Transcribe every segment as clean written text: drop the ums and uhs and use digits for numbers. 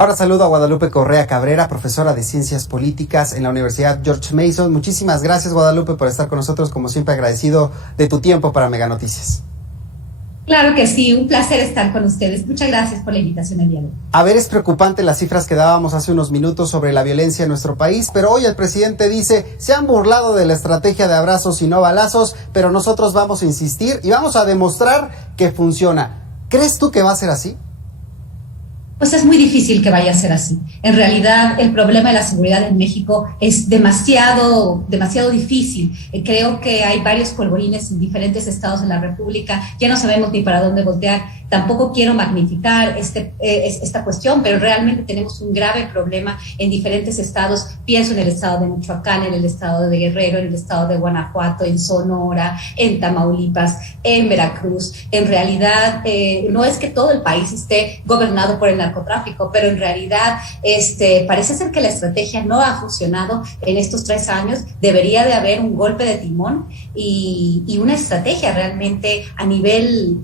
Ahora saludo a Guadalupe Correa Cabrera, profesora de Ciencias Políticas en la Universidad George Mason. Muchísimas gracias, Guadalupe, por estar con nosotros, como siempre agradecido de tu tiempo para Mega Noticias. Claro que sí, un placer estar con ustedes. Muchas gracias por la invitación al día de hoy. A ver, es preocupante las cifras que dábamos hace unos minutos sobre la violencia en nuestro país, pero hoy el presidente dice, se han burlado de la estrategia de abrazos y no balazos, pero nosotros vamos a insistir y vamos a demostrar que funciona. ¿Crees tú que va a ser así? Pues es muy difícil que vaya a ser así. En realidad, el problema de la seguridad en México es demasiado difícil. Creo que hay varios polvorines en diferentes estados de la República. Ya no sabemos ni para dónde voltear. Tampoco quiero magnificar esta cuestión, pero realmente tenemos un grave problema en diferentes estados. Pienso en el estado de Michoacán, en el estado de Guerrero, en el estado de Guanajuato, en Sonora, en Tamaulipas, en Veracruz. En realidad, no es que todo el país esté gobernado por el narcotráfico, pero en realidad parece ser que la estrategia no ha funcionado en estos 3 años. Debería de haber un golpe de timón y una estrategia realmente a nivel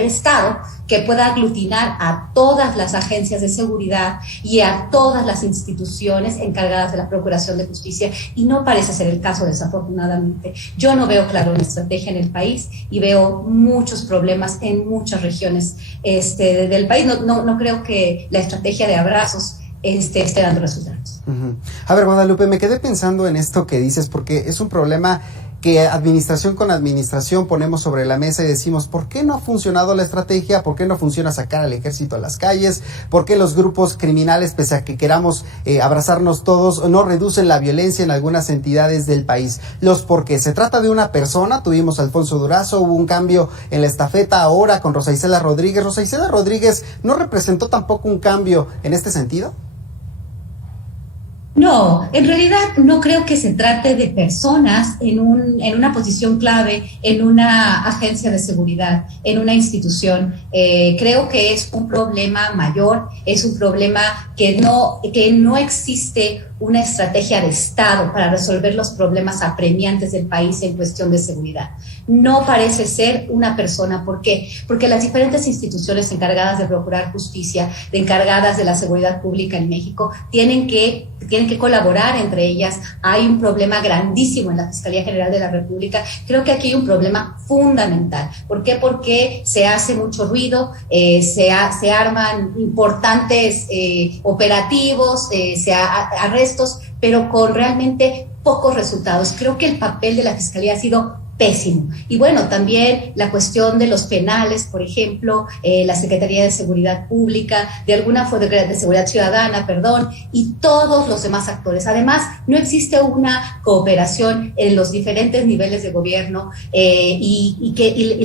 estado que pueda aglutinar a todas las agencias de seguridad y a todas las instituciones encargadas de la procuración de justicia, y no parece ser el caso, desafortunadamente. Yo no veo claro una estrategia en el país y veo muchos problemas en muchas regiones del país. No creo que la estrategia de abrazos esté dando resultados. Uh-huh. A ver, Guadalupe, me quedé pensando en esto que dices, porque es un problema que administración con administración ponemos sobre la mesa y decimos, ¿por qué no ha funcionado la estrategia? ¿Por qué no funciona sacar al ejército a las calles? ¿Por qué los grupos criminales, pese a que queramos abrazarnos todos, no reducen la violencia en algunas entidades del país? ¿Por qué? ¿Se trata de una persona? Tuvimos a Alfonso Durazo, hubo un cambio en la estafeta ahora con Rosa Isela Rodríguez. ¿Rosa Isela Rodríguez no representó tampoco un cambio en este sentido? No, en realidad no creo que se trate de personas en una posición clave, en una agencia de seguridad, en una institución. Creo que es un problema mayor, es un problema que no existe una estrategia de Estado para resolver los problemas apremiantes del país en cuestión de seguridad. No parece ser una persona. ¿Por qué? Porque las diferentes instituciones encargadas de procurar justicia, encargadas de la seguridad pública en México, tienen que colaborar entre ellas. Hay un problema grandísimo en la Fiscalía General de la República. Creo que aquí hay un problema fundamental. ¿Por qué? Porque se hace mucho ruido, se arman importantes operativos, se arrestos, pero con realmente pocos resultados. Creo que el papel de la Fiscalía ha sido pésimo. Y bueno, también la cuestión de los penales, por ejemplo, la Secretaría de Seguridad Pública, de Seguridad Ciudadana, y todos los demás actores. Además, no existe una cooperación en los diferentes niveles de gobierno y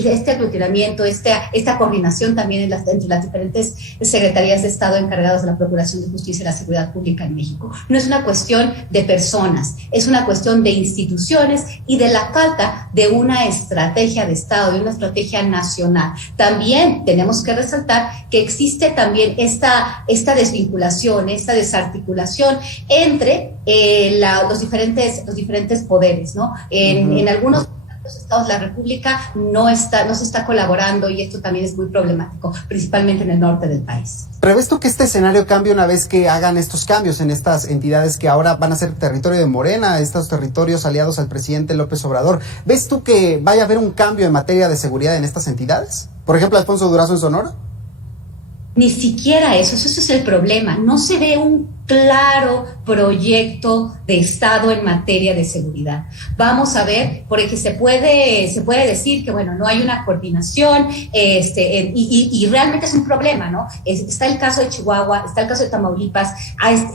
este aglutinamiento, esta coordinación también entre las diferentes secretarías de Estado encargadas de la Procuración de Justicia y la Seguridad Pública en México. No es una cuestión de personas, es una cuestión de instituciones y de la falta de una estrategia de Estado, de una estrategia nacional. También tenemos que resaltar que existe también esta desvinculación, esta desarticulación entre los diferentes poderes, ¿no? En algunos estados de la República no se está colaborando, y esto también es muy problemático, principalmente en el norte del país. ¿Prevés tú que este escenario cambie una vez que hagan estos cambios en estas entidades que ahora van a ser territorio de Morena, estos territorios aliados al presidente López Obrador? ¿Ves tú que vaya a haber un cambio en materia de seguridad en estas entidades? Por ejemplo, Alfonso Durazo en Sonora. Ni siquiera eso es el problema. No se ve un claro proyecto de Estado en materia de seguridad. Vamos a ver, porque se puede decir que, bueno, no hay una coordinación, y realmente es un problema, ¿no? Está el caso de Chihuahua, está el caso de Tamaulipas.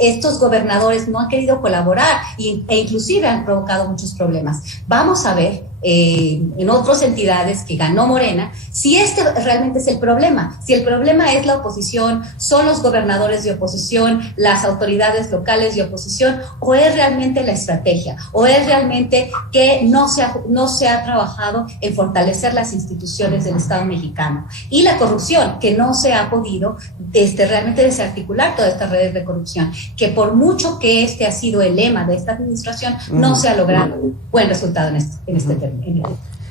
Estos gobernadores no han querido colaborar e inclusive han provocado muchos problemas. Vamos a ver en otras entidades que ganó Morena, si realmente es el problema. Si el problema es la oposición, son los gobernadores de oposición, las autoridades locales de oposición, o es realmente la estrategia, o es realmente que no se ha trabajado en fortalecer las instituciones del Estado mexicano, y la corrupción, que no se ha podido realmente desarticular todas estas redes de corrupción, que por mucho que ha sido el lema de esta administración, no se ha logrado buen resultado en este término.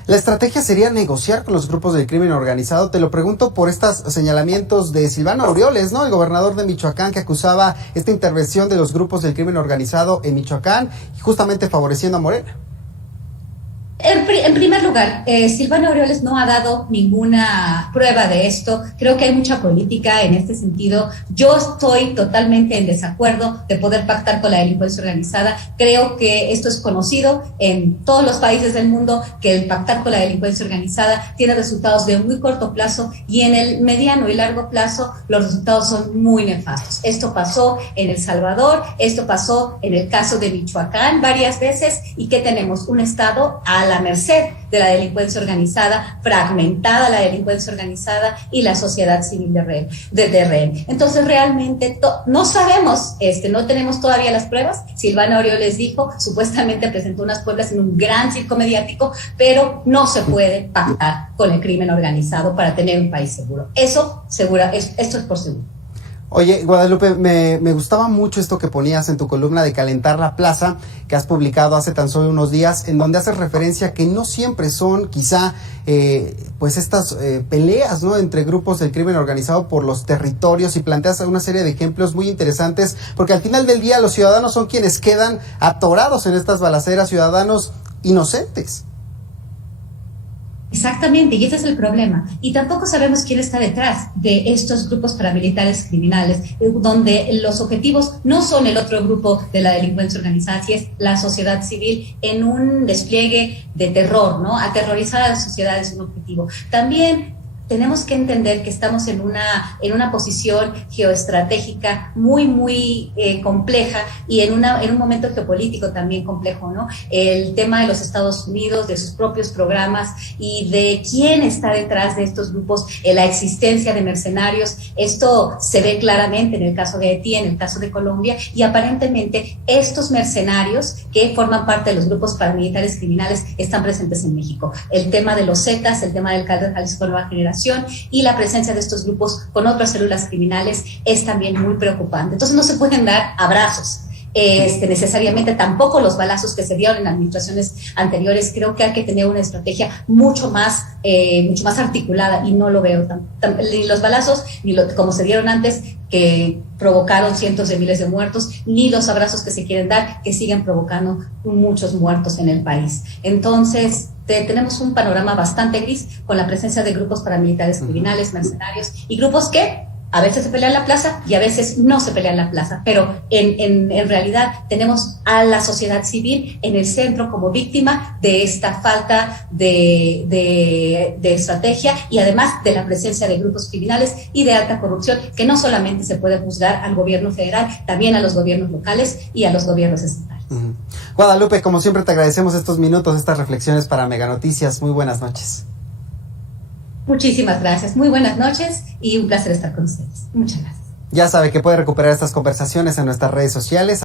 La estrategia sería negociar con los grupos del crimen organizado. Te lo pregunto por estos señalamientos de Silvano Aureoles, ¿no? El gobernador de Michoacán, que acusaba esta intervención de los grupos del crimen organizado en Michoacán, justamente favoreciendo a Morena. En primer lugar, Silvano Aureoles no ha dado ninguna prueba de esto. Creo que hay mucha política en este sentido. Yo estoy totalmente en desacuerdo de poder pactar con la delincuencia organizada. Creo que esto es conocido en todos los países del mundo, que el pactar con la delincuencia organizada tiene resultados de muy corto plazo y en el mediano y largo plazo los resultados son muy nefastos. Esto pasó en El Salvador, esto pasó en el caso de Michoacán varias veces. ¿Y qué tenemos? Un Estado a la merced de la delincuencia organizada, fragmentada la delincuencia organizada y la sociedad civil de rehén. Entonces realmente no sabemos, no tenemos todavía las pruebas. Silvano Aureoles dijo, supuestamente presentó unas pruebas en un gran circo mediático, pero no se puede pactar con el crimen organizado para tener un país seguro. Esto es por seguro. Oye, Guadalupe, me gustaba mucho esto que ponías en tu columna de Calentar la Plaza, que has publicado hace tan solo unos días, en donde haces referencia que no siempre son quizá pues estas peleas, ¿no?, entre grupos del crimen organizado por los territorios, y planteas una serie de ejemplos muy interesantes, porque al final del día los ciudadanos son quienes quedan atorados en estas balaceras, ciudadanos inocentes. Exactamente, y ese es el problema. Y tampoco sabemos quién está detrás de estos grupos paramilitares criminales, donde los objetivos no son el otro grupo de la delincuencia organizada, si es la sociedad civil en un despliegue de terror, ¿no? Aterrorizar a la sociedad es un objetivo. También tenemos que entender que estamos en una posición geoestratégica muy compleja y en un momento geopolítico también complejo, ¿no? El tema de los Estados Unidos, de sus propios programas y de quién está detrás de estos grupos, la existencia de mercenarios. Esto se ve claramente en el caso de Haití, en el caso de Colombia, y aparentemente estos mercenarios que forman parte de los grupos paramilitares criminales están presentes en México. El tema de los Zetas, el tema del Cártel Jalisco Nueva Generación y la presencia de estos grupos con otras células criminales es también muy preocupante. Entonces no se pueden dar abrazos necesariamente, tampoco los balazos que se dieron en administraciones anteriores. Creo que hay que tener una estrategia mucho más articulada, y no lo veo ni los balazos ni como se dieron antes, que provocaron cientos de miles de muertos, ni los abrazos que se quieren dar, que siguen provocando muchos muertos en el país. Entonces tenemos un panorama bastante gris con la presencia de grupos paramilitares criminales, mercenarios y grupos que a veces se pelean en la plaza y a veces no se pelean en la plaza, pero en realidad tenemos a la sociedad civil en el centro como víctima de esta falta de estrategia, y además de la presencia de grupos criminales y de alta corrupción, que no solamente se puede juzgar al gobierno federal, también a los gobiernos locales y a los gobiernos estatales. Guadalupe, como siempre te agradecemos estos minutos, estas reflexiones para Mega Noticias. Muy buenas noches. Muchísimas gracias, muy buenas noches y un placer estar con ustedes. Muchas gracias. Ya sabe que puede recuperar estas conversaciones en nuestras redes sociales.